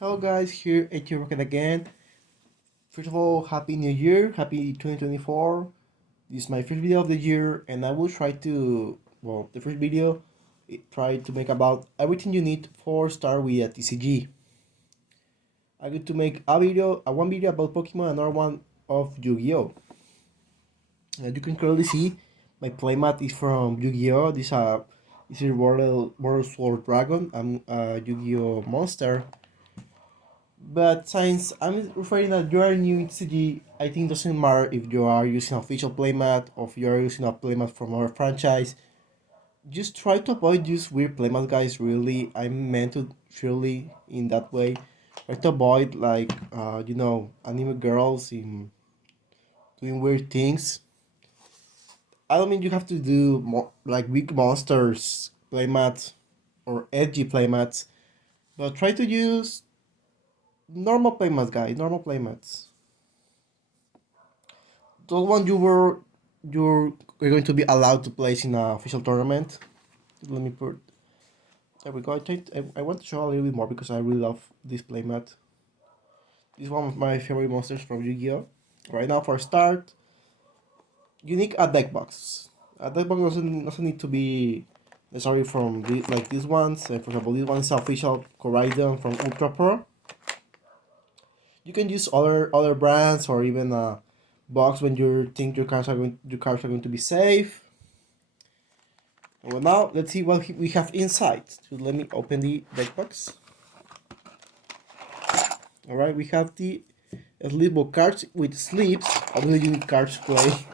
Hello guys, here at your Rocket again. First of all, Happy New Year, Happy 2024. This is my first video of the year and I will try to, the first video, try to make about everything you need for start with a TCG. I'm going to make one video about Pokemon, another one of Yu-Gi-Oh! As you can clearly see, my playmat is from Yu-Gi-Oh! This is World Sword Dragon. I'm a Yu-Gi-Oh! Monster. But since I'm referring that you are new in TCG, I think it doesn't matter if you are using official playmat or if you are using a playmat from our franchise. Just try to avoid these weird playmat guys. Really, I'm meant to truly in that way. Try to avoid anime girls in doing weird things. I don't mean you have to do like weak monsters playmats or edgy playmats, but try to use normal playmats, guys. Normal playmats. Those ones you're going to be allowed to place in an official tournament. Let me put. There we go. I want to show a little bit more because I really love this playmat. This is one of my favorite monsters from Yu-Gi-Oh! Right now, for start, you need a deck box. A deck box doesn't need to be necessarily from like these ones. For example, this one is official Koraidon from Ultra Pro. You can use other brands or even a box when you think your cards are going to be safe. Well, now let's see what we have inside. So let me open the deck box. All right, we have the sleevable cards with sleeves. Obviously, you need cards to play.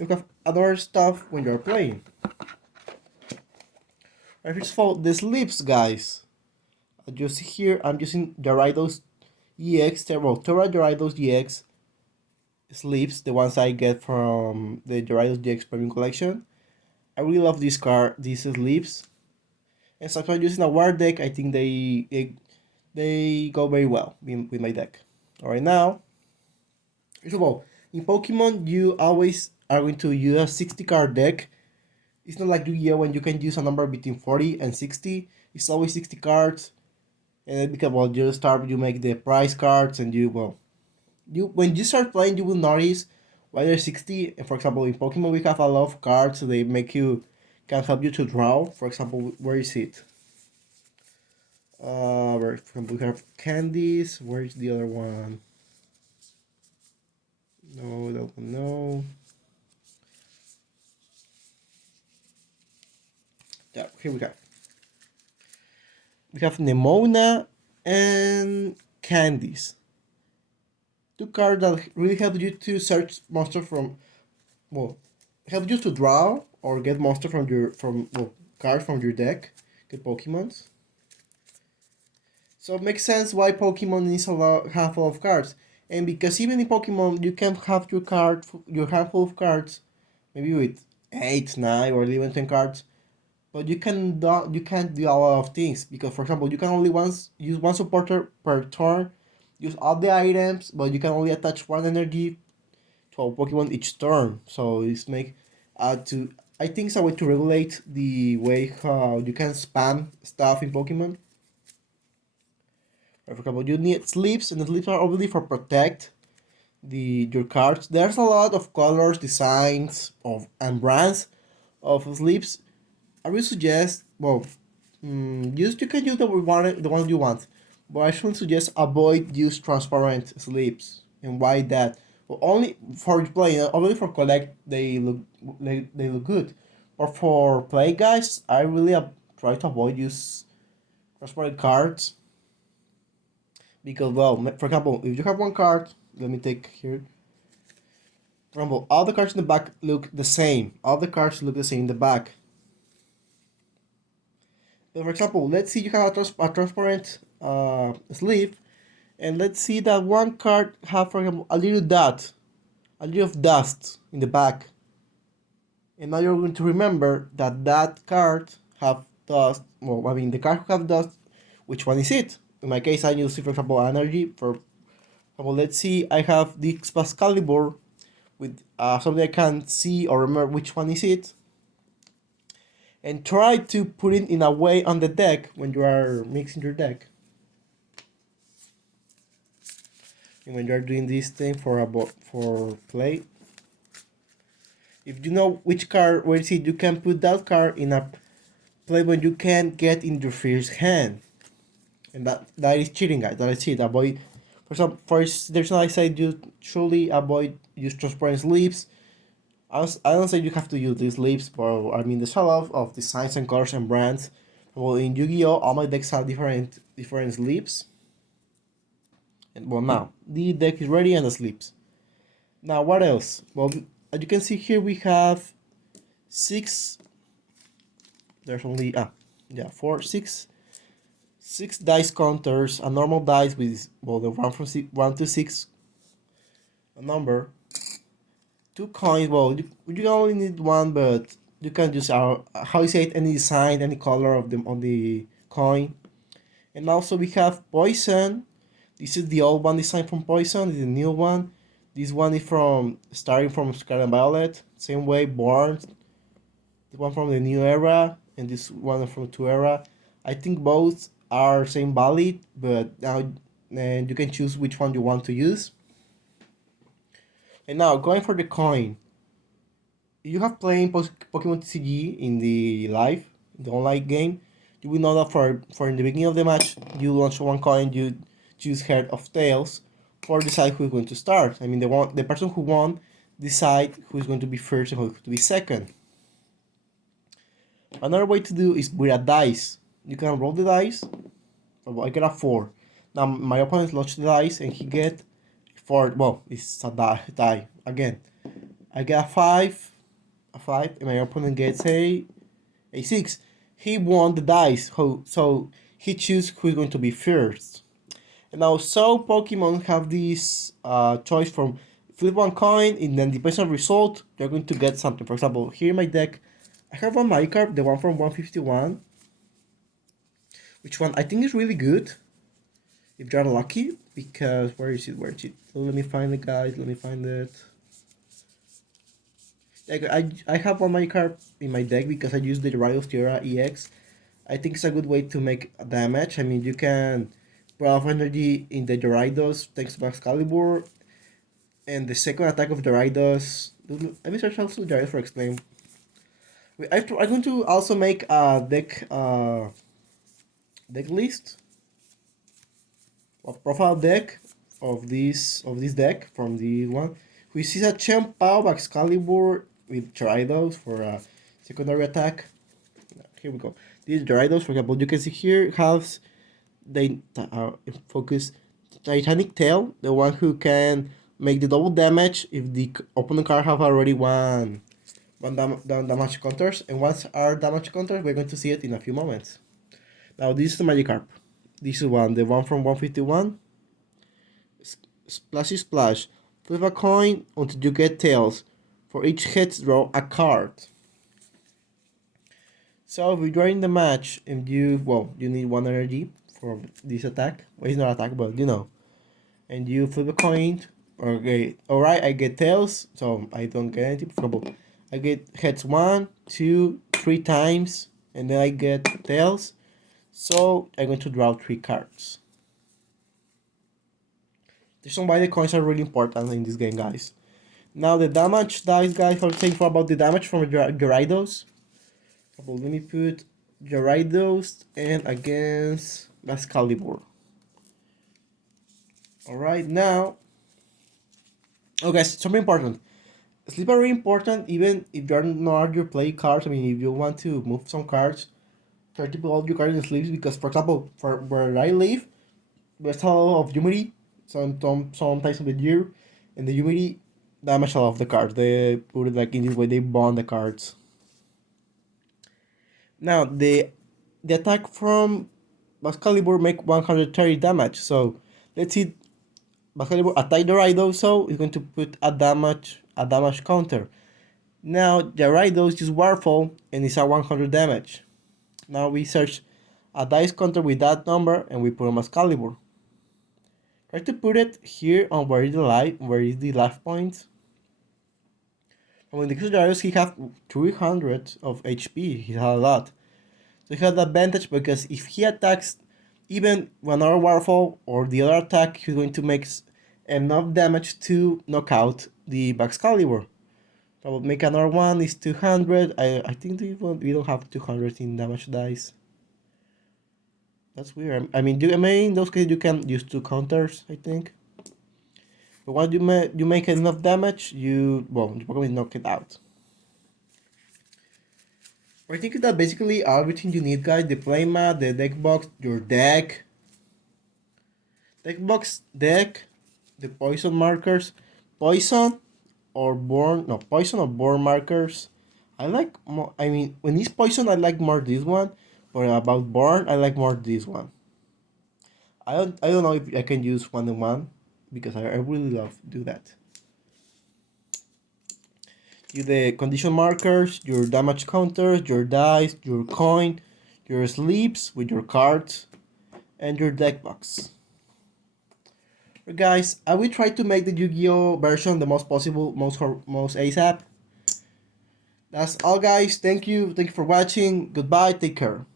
We have other stuff when you're playing. Right, first of all, the sleeves, guys. As you see here, I'm using Gyarados EX, Terra Gyarados EX sleeves, the ones I get from the Gyarados GX Premium Collection. I really love these sleeves. And so if I'm using a war deck, I think they go very well with my deck. Alright, now, first of all, in Pokemon, you always are going to use a 60 card deck. It's not like Yu-Gi-Oh! When you can use a number between 40 and 60. It's always 60 cards. And then because, you make the prize cards and when you start playing, you will notice why there's 60. And for example, in Pokemon, we have a lot of cards, so they can help you to draw. For example, where is it? For example, we have candies. Where is the other one? No, that one, no. Yeah, here we go. We have Nemona and Candies. Two cards that really help you to search monster from, well, help you to draw or get monster cards from your deck, get Pokemons. So it makes sense why Pokemon needs have a lot of cards. And because even in Pokemon you can have your handful of cards, maybe with 8, 9 or even 10 cards. But you can't do a lot of things because for example you can only use one supporter per turn, use all the items, but you can only attach one energy to a Pokemon each turn. So it's make to I think it's a way to regulate the way how you can spam stuff in Pokemon. For example, you need sleeves, and the sleeves are obviously for protect your cards. There's a lot of colors, designs of and brands of sleeves. I would suggest you can use the one you want, but I should suggest avoid use transparent sleeves. And why that? Well, only for playing, only for collect they look good, but for play guys, I really try to avoid use transparent cards because for example, if you have one card, let me take here. For example, all the cards in the back look the same. All the cards look the same in the back. But for example, let's see you have a transparent sleeve, and let's see that one card have, for example, a little of dust in the back. And now you're going to remember that card have dust. Well, I mean, the card have dust. Which one is it? In my case, I use, for example, energy. For example, let's see, I have the Excalibur with something I can see or remember which one is it. And try to put it in a way on the deck when you are mixing your deck. And when you're doing this thing for play, if you know which card, where is it, you can put that card in a play when you can get in your first hand, and that is cheating, guys. That is it. Avoid, for some, first there's no I say you truly avoid use transparent sleeves. I don't say you have to use these sleeves, but I mean the sell-off of designs and colors and brands. Well, in Yu-Gi-Oh, all my decks have different sleeves. And well, now the deck is ready and the sleeves. Now what else? Well, as you can see here, we have six. There's only yeah, four, six dice counters. A normal dice with well the one to six, a number. Two coins. Well, you only need one, but you can use our how you say it, any design, any color of them on the coin. And also we have poison. This is the old one design from Poison. This is the new one. This one is from starting from Scarlet and Violet. Same way, Born. The one from the new era, and this one from two era. I think both are same valid, but now and you can choose which one you want to use. And now going for the coin. You have playing Pokemon TCG in the live, the online game. You will know that for in the beginning of the match, you launch one coin, you choose head of tails, for decide who's going to start. I mean, the person who won decide who's going to be first and who's to be second. Another way to do is with a dice. You can roll the dice. I get a 4. Now my opponent launches the dice and he get 4. Well, it's a die again. I get a 5, and my opponent gets a 6. He won the dice, so he chooses who's going to be first. And now, so Pokemon have this choice from flip one coin, and then depends on result, you're going to get something. For example, here in my deck, I have one Magikarp, the one from 151, which one I think is really good, if you're lucky, because, where is it, let me find it, guys, let me find it. Like, I have one Magikarp in my deck because I use the Gyarados Tierra EX. I think it's a good way to make damage. I mean, you can put off energy in the Gyarados thanks to Excalibur, and the second attack of Gyarados. Let me search also Gyarados for explain. I'm going to also make a deck list, a profile deck of this deck from the one. We see a Chien-Pao Excalibur with Gyarados for a secondary attack. Here we go. These Gyarados, for example, you can see here has the focus Titanic Tail, the one who can make the double damage if the opponent card have already one damage counters. And once our damage counters, we're going to see it in a few moments. Now this is the Magikarp. This is one, the one from 151. Splashy Splash. Flip a coin until you get tails. For each head, draw a card. So if you're in the match and you need one energy for this attack. Well, it's not attack, but you know. And you flip a coin. Okay, alright, I get tails, so I don't get anything. For example, I get heads 1, 2, 3 times, and then I get tails. So I'm going to draw 3 cards. The reason why the coins are really important in this game, guys. Now the damage dice, guys, I'll tell you about the damage from Gyarados. Let me put Gyarados and against Excalibur. Alright, now. Oh, guys, something important. Sleep are really important even if you're not your play cards. I mean, if you want to move some cards, try to put all your cards in sleeves because, for example, for where I live, there's a lot of humidity sometimes of the year, and the humidity damage a lot of the cards. They put it like in this way, they bond the cards. Now, the attack from Excalibur make 130 damage, so let's see. Excalibur attack Gyarados, so it's going to put a damage counter. Now Gyarados is Warfall and it's a 100 damage. Now we search a dice counter with that number and we put on Excalibur. Try to put it here on where is the life point. And when the Gyarados, he have 300 of HP, he has a lot. So he has the advantage because if he attacks even one other Warfall or the other attack, he's going to make enough damage to knock out the Baxcalibur. So I will make another one, is 200. I think we don't have 200 in damage dice. That's weird. I mean, in those cases you can use two counters, I think. But once you make enough damage, you probably knock it out. I think that basically everything you need, guys. The playmat, the deck box, your deck, deck, the poison markers, poison or burn, no, poison or burn markers. I like more. I mean, when it's poison, I like more this one. But about burn, I like more this one. I don't know if I can use 1-on-1 because I really love to do that. You the condition markers, your damage counters, your dice, your coin, your sleeps with your cards, and your deck box. Guys, I will try to make the Yu-Gi-Oh version the most possible, most ASAP. That's all, guys. Thank you for watching. Goodbye. Take care.